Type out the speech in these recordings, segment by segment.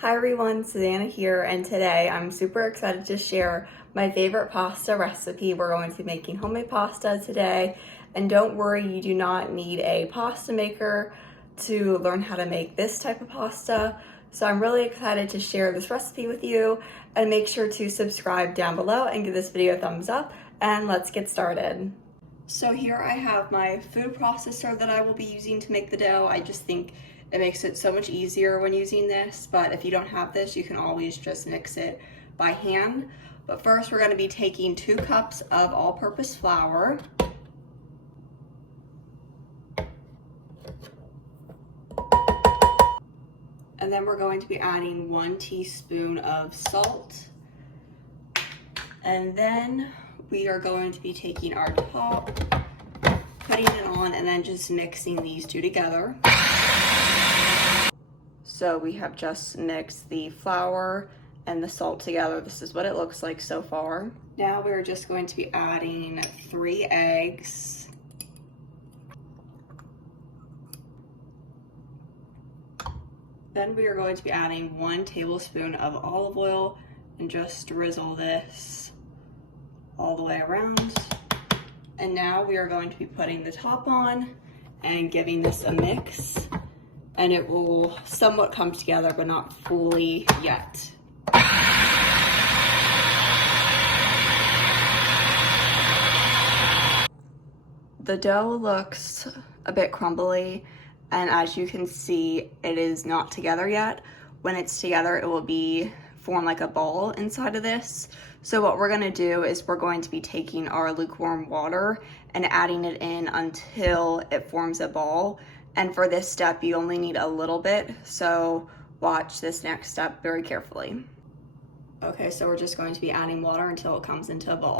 Hi everyone, Susanna here, and today I'm super excited to share my favorite pasta recipe. We're going to be making homemade pasta today, and don't worry, you do not need a pasta maker to learn how to make this type of pasta. So I'm really excited to share this recipe with you, and make sure to subscribe down below and give this video a thumbs up, and let's get started. So here I have my food processor that I will be using to make the dough. I just think it makes it so much easier when using this, but if you don't have this, you can always just mix it by hand. But first, we're going to be taking 2 cups of all-purpose flour. And then we're going to be adding 1 teaspoon of salt. And then we are going to be taking our top, putting it on, and then just mixing these two together. So we have just mixed the flour and the salt together. This is what it looks like so far. Now we're just going to be adding 3 eggs. Then we are going to be adding 1 tablespoon of olive oil and just drizzle this all the way around. And now we are going to be putting the top on and giving this a mix. And it will somewhat come together, but not fully yet. The dough looks a bit crumbly, and as you can see, it is not together yet. When it's together, it will form like a ball inside of this. So what we're gonna do is we're going to be taking our lukewarm water and adding it in until it forms a ball. And for this step, you only need a little bit, so watch this next step very carefully. Okay, so we're just going to be adding water until it comes into a ball.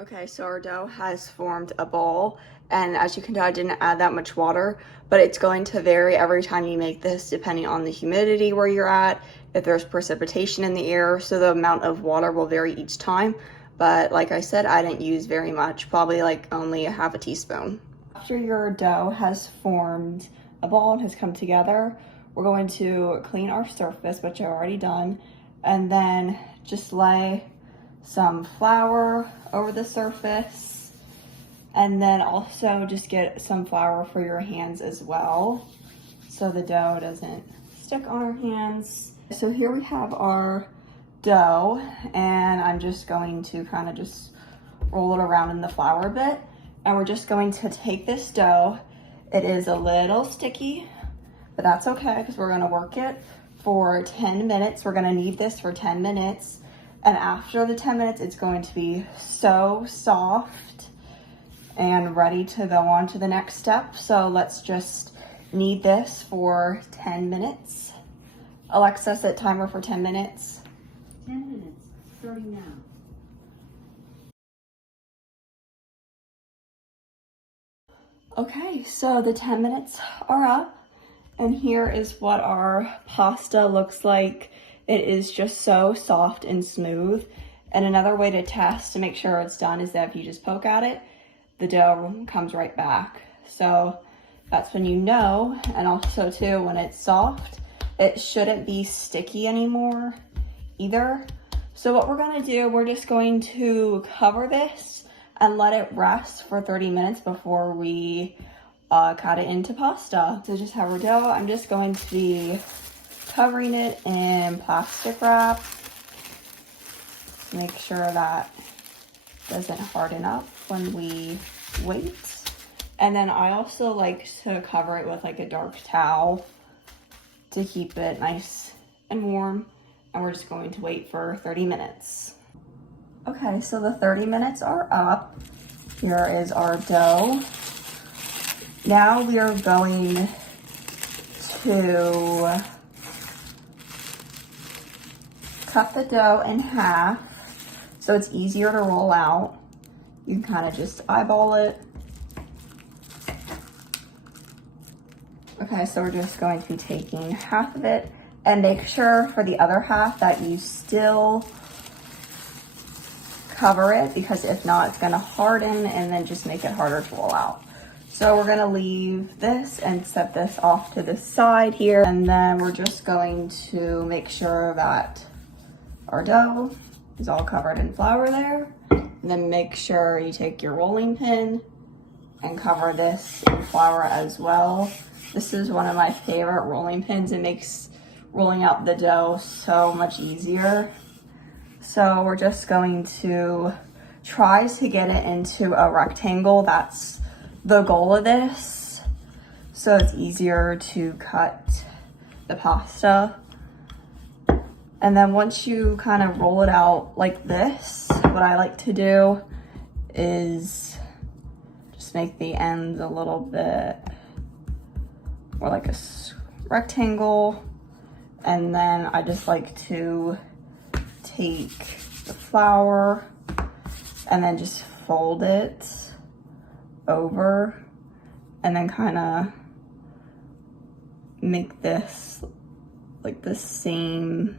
Okay, so our dough has formed a ball, and as you can tell, I didn't add that much water, but it's going to vary every time you make this depending on the humidity where you're at, if there's precipitation in the air, so the amount of water will vary each time. But like I said, I didn't use very much, probably like only a half a teaspoon. After your dough has formed a ball and has come together, we're going to clean our surface, which I've already done, and then just lay some flour over the surface, and then also just get some flour for your hands as well so the dough doesn't stick on our hands. So here we have our dough, and I'm just going to kind of just roll it around in the flour a bit, and we're just going to take this dough. It is a little sticky, but that's okay because we're going to work it for 10 minutes. We're going to knead this for 10 minutes. And after the 10 minutes, it's going to be so soft and ready to go on to the next step. So let's just knead this for 10 minutes. Alexa, set timer for 10 minutes. 10 minutes, starting now. Okay, so the 10 minutes are up, and here is what our pasta looks like. It is just so soft and smooth. And another way to test to make sure it's done is that if you just poke at it, the dough comes right back. So that's when you know. And also too, when it's soft, it shouldn't be sticky anymore either. So what we're gonna do, we're just going to cover this and let it rest for 30 minutes before we cut it into pasta. So just have our dough. I'm just going to be covering it in plastic wrap. Make sure that doesn't harden up when we wait. And then I also like to cover it with like a dark towel to keep it nice and warm. And we're just going to wait for 30 minutes. Okay, so the 30 minutes are up. Here is our dough. Now we are going to cut the dough in half so it's easier to roll out. You can kind of just eyeball it Okay, so we're just going to be taking half of it, and make sure for the other half that you still cover it, because if not, it's gonna harden and then just make it harder to roll out. So we're gonna leave this and set this off to the side here, and then we're just going to make sure that our dough is all covered in flour there. And then make sure you take your rolling pin and cover this in flour as well. This is one of my favorite rolling pins. It makes rolling out the dough so much easier. So we're just going to try to get it into a rectangle. That's the goal of this, so it's easier to cut the pasta. And then once you kind of roll it out like this, what I like to do is just make the ends a little bit more like a rectangle. And then I just like to take the flour and then just fold it over and then kind of make this like the same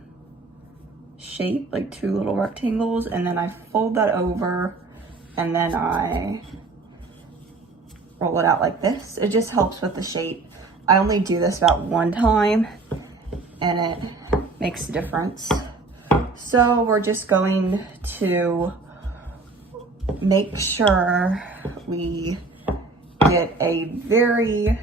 shape, like two little rectangles, and then I fold that over and then I roll it out like this. It just helps with the shape. I only do this about one time and it makes a difference. So we're just going to make sure we get a very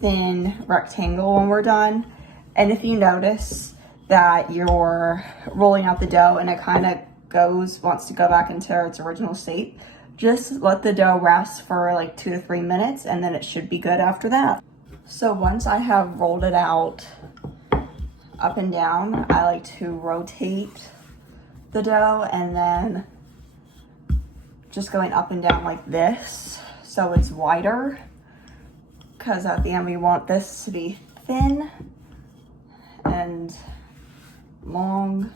thin rectangle when we're done. And if you notice that you're rolling out the dough and it kind of wants to go back into its original shape, just let the dough rest for like 2 to 3 minutes and then it should be good after that. So once I have rolled it out up and down, I like to rotate the dough and then just going up and down like this so it's wider, because at the end we want this to be thin and long.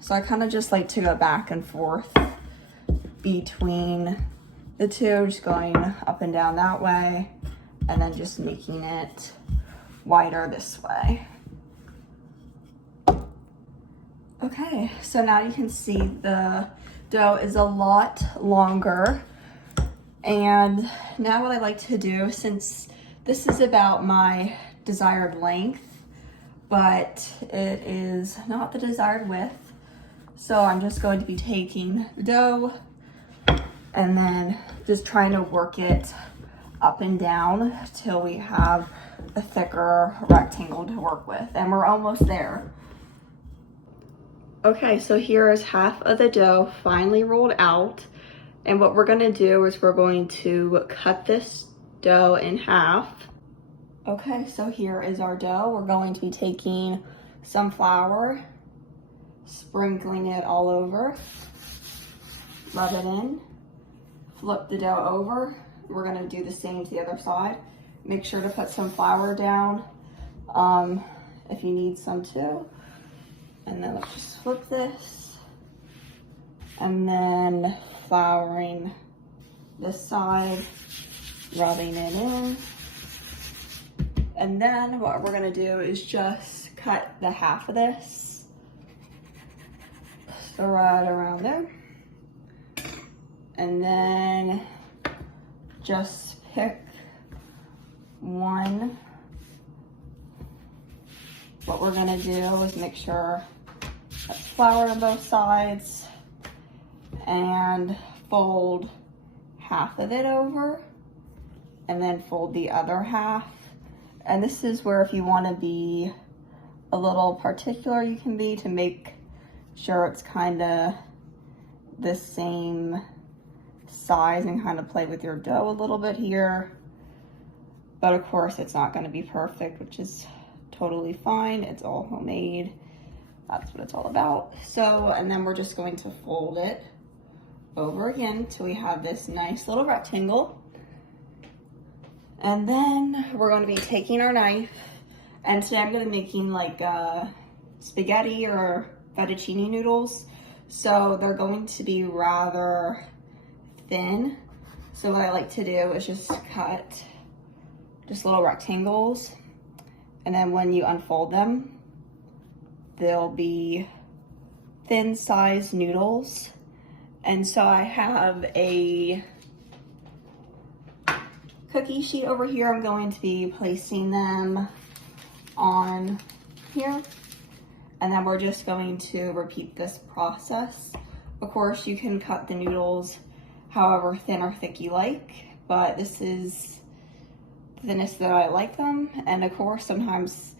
So I kind of just like to go back and forth between the two, just going up and down that way and then just making it wider this way. Okay, so now you can see the dough is a lot longer. And now what I like to do, since this is about my desired length, but it is not the desired width, so I'm just going to be taking the dough and then just trying to work it up and down till we have a thicker rectangle to work with, and we're almost there. Okay, so here is half of the dough finally rolled out, and what we're going to do is we're going to cut this dough in half. Okay, so here is our dough. We're going to be taking some flour, sprinkling it all over, rub it in, flip the dough over. We're going to do the same to the other side. Make sure to put some flour down if you need some too. And then let's just flip this. And then flouring this side, rubbing it in. And then what we're gonna do is just cut the half of this. So right around there. And then just pick one. What we're gonna do is make sure that's flour on both sides and fold half of it over and then fold the other half. And this is where if you want to be a little particular, you can be, to make sure it's kind of the same size and kind of play with your dough a little bit here. But of course it's not going to be perfect, which is totally fine. It's all homemade. That's what it's all about. So, and then we're just going to fold it over again till we have this nice little rectangle. And then we're going to be taking our knife, and today I'm going to be making like spaghetti or fettuccine noodles. So they're going to be rather thin. So what I like to do is just cut just little rectangles. And then when you unfold them, they'll be thin sized noodles. And so I have a cookie sheet over here. I'm going to be placing them on here. And then we're just going to repeat this process. Of course, you can cut the noodles however thin or thick you like, but this is the thinness that I like them. And of course, sometimes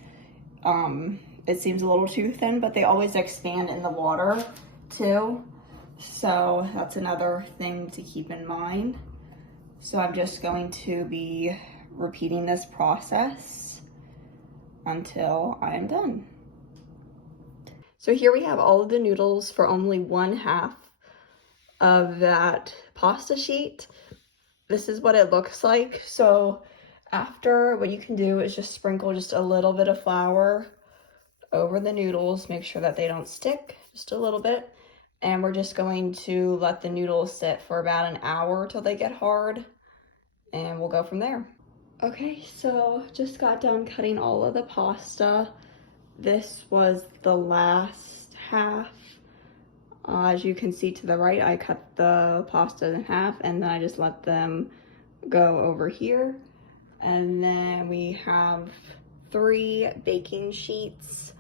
it seems a little too thin, but they always expand in the water too. So that's another thing to keep in mind. So I'm just going to be repeating this process until I am done. So here we have all of the noodles for only 1/2 of that pasta sheet. This is what it looks like. So after, what you can do is just sprinkle just a little bit of flour over the noodles. Make sure that they don't stick, just a little bit. And we're just going to let the noodles sit for about an hour till they get hard. And we'll go from there. Okay, so just got done cutting all of the pasta. This was the last half. As you can see to the right, I cut the pasta in half and then I just let them go over here. And then we have 3 baking sheets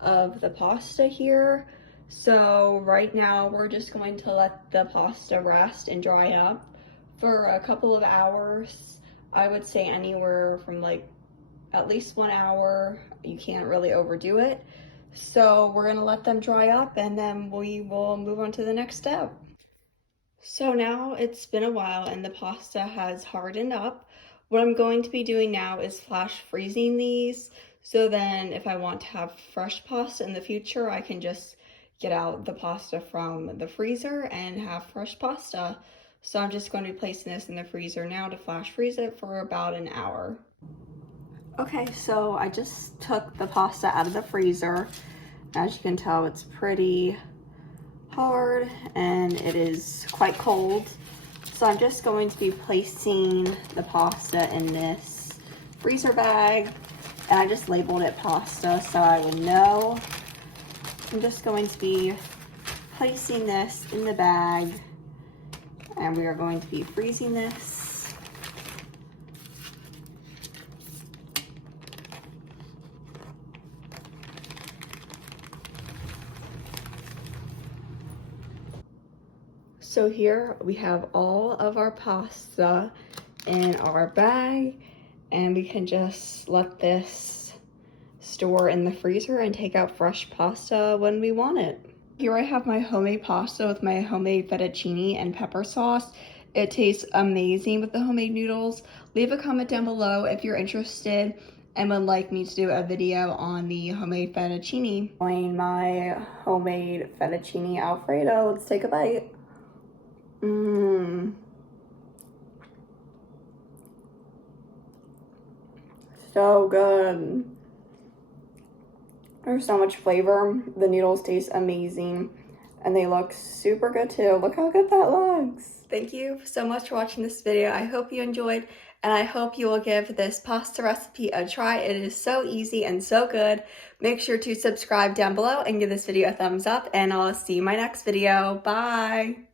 of the pasta here. So right now we're just going to let the pasta rest and dry up for a couple of hours. I would say anywhere from like at least 1 hour. You can't really overdo it. So we're gonna let them dry up and then we will move on to the next step. So now it's been a while and the pasta has hardened up. What I'm going to be doing now is flash freezing these. So then if I want to have fresh pasta in the future, I can just get out the pasta from the freezer and have fresh pasta. So I'm just going to be placing this in the freezer now to flash freeze it for about an hour. Okay, so I just took the pasta out of the freezer. As you can tell, it's pretty hard and it is quite cold. So I'm just going to be placing the pasta in this freezer bag. And I just labeled it pasta so I would know. I'm just going to be placing this in the bag and we are going to be freezing this. So here we have all of our pasta in our bag and we can just let this store in the freezer and take out fresh pasta when we want it. Here I have my homemade pasta with my homemade fettuccine and pepper sauce. It tastes amazing with the homemade noodles. Leave a comment down below if you're interested and would like me to do a video on the homemade fettuccine. Enjoying my homemade fettuccine Alfredo. Let's take a bite. So good. There's so much flavor. The noodles taste amazing and they look super good too. Look how good that looks. Thank you so much for watching this video. I hope you enjoyed and I hope you will give this pasta recipe a try. It is so easy and so good. Make sure to subscribe down below and give this video a thumbs up and I'll see you in my next video. Bye.